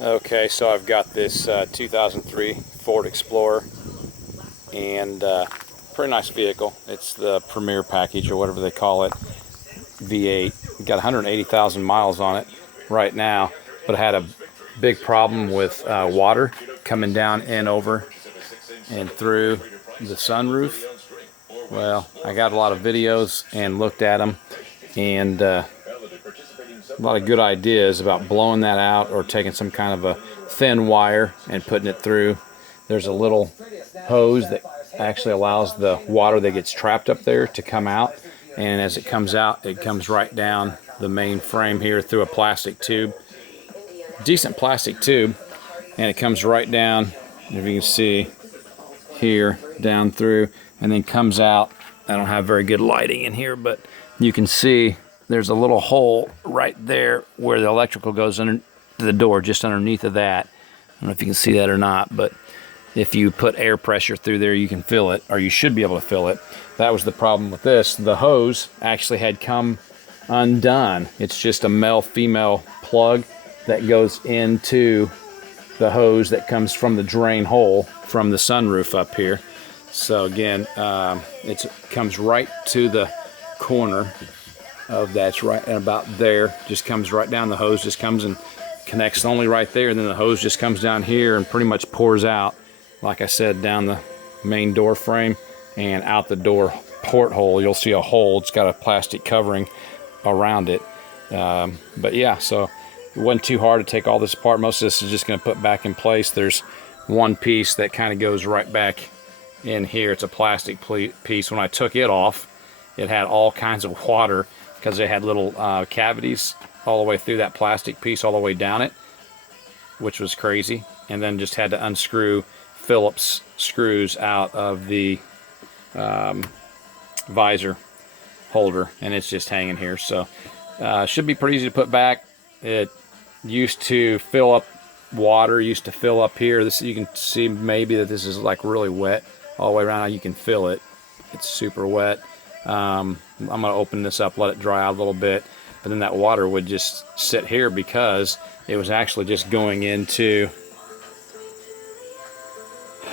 Okay, so I've got this 2003 Ford Explorer, and pretty nice vehicle. It's the Premier package or whatever they call it, V8. Got 180,000 miles on it right now, but I had a big problem with water coming down and over and through the sunroof. Well, I got a lot of videos and looked at them, and a lot of good ideas about blowing that out or taking some kind of a thin wire and putting it through. There's a little hose that actually allows the water that gets trapped up there to come out, and as it comes out, it comes right down the main frame here through a plastic tube, decent plastic tube, and it comes right down, if you can see here, down through, and then comes out. I don't have very good lighting in here, but you can see there's a little hole right there where the electrical goes under the door, just underneath of that. I don't know if you can see that or not, but if you put air pressure through there, you can fill it, or you should be able to fill it. That was the problem with this. The hose actually had come undone. It's just a male-female plug that goes into the hose that comes from the drain hole from the sunroof up here. So again, it comes right to the corner of that's right about there, just comes right down. The hose just comes and connects only right there, and then the hose just comes down here and pretty much pours out, like I said, down the main door frame and out the door porthole. You'll see a hole. It's got a plastic covering around it, but yeah, so it wasn't too hard to take all this apart. Most of this is just going to put back in place. There's one piece that kind of goes right back in here. It's a plastic piece. When I took it off, it had all kinds of water because it had little cavities all the way through that plastic piece, all the way down it, which was crazy. And then just had to unscrew Phillips screws out of the visor holder, and it's just hanging here. So should be pretty easy to put back. It used to fill up water, used to fill up here. This, you can see maybe that this is like really wet all the way around. You can feel it. It's super wet. I'm going to open this up, let it dry out a little bit, but then that water would just sit here because it was actually just going into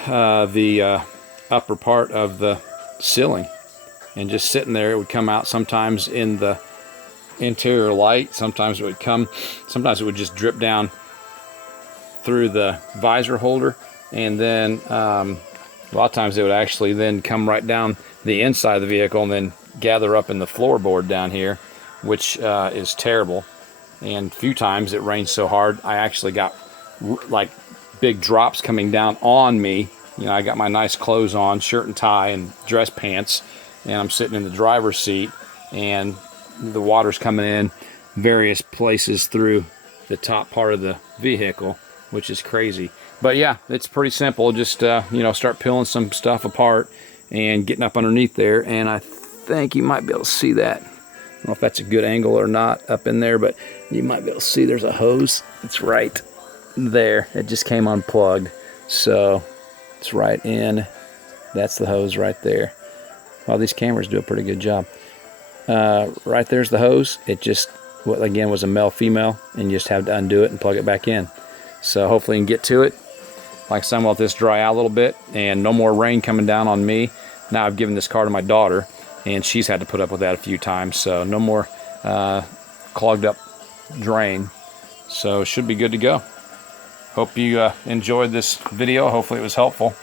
the upper part of the ceiling and just sitting there. It would come out sometimes in the interior light, sometimes it would just drip down through the visor holder, and then a lot of times it would actually then come right down the inside of the vehicle and then gather up in the floorboard down here, which is terrible. And a few times it rained so hard I actually got like big drops coming down on me. You know, I got my nice clothes on, shirt and tie and dress pants, and I'm sitting in the driver's seat, and the water's coming in various places through the top part of the vehicle, which is crazy. But yeah, it's pretty simple. Just you know, start peeling some stuff apart and getting up underneath there, and I think you might be able to see that. I don't know if that's a good angle or not up in there, but you might be able to see there's a hose. It's right there. It just came unplugged, so it's right in. That's the hose right there. Well, these cameras do a pretty good job. Right there's the hose. It just, again, was a male-female, and you just have to undo it and plug it back in. So hopefully you can get to it. Like I said, I'm going to let this dry out a little bit, and no more rain coming down on me. Now I've given this car to my daughter, and she's had to put up with that a few times, so no more clogged up drain. So should be good to go. Hope you enjoyed this video. Hopefully it was helpful.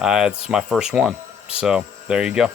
It's my first one, so there you go.